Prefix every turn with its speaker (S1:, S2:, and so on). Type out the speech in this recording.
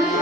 S1: one.